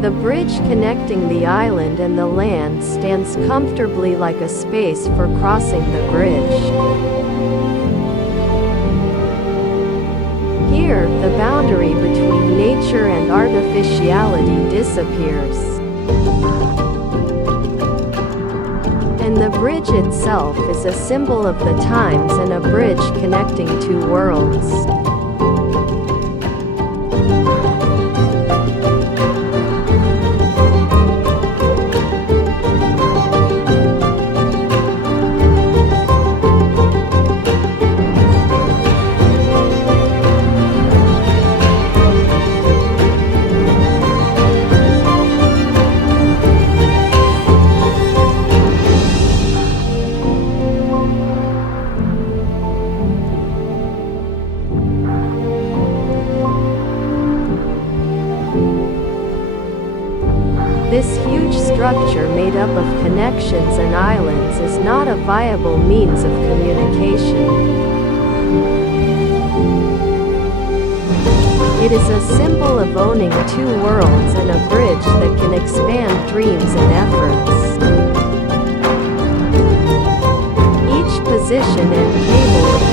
The bridge connecting the island and the land stands comfortably like a space for crossing the bridge. Here, the boundary between nature and artificiality disappears. And the bridge itself is a symbol of the times and a bridge connecting two worlds. This huge structure made up of connections and islands is not a viable means of communication. It is a symbol of owning two worlds and a bridge that can expand dreams and efforts. Each position and cable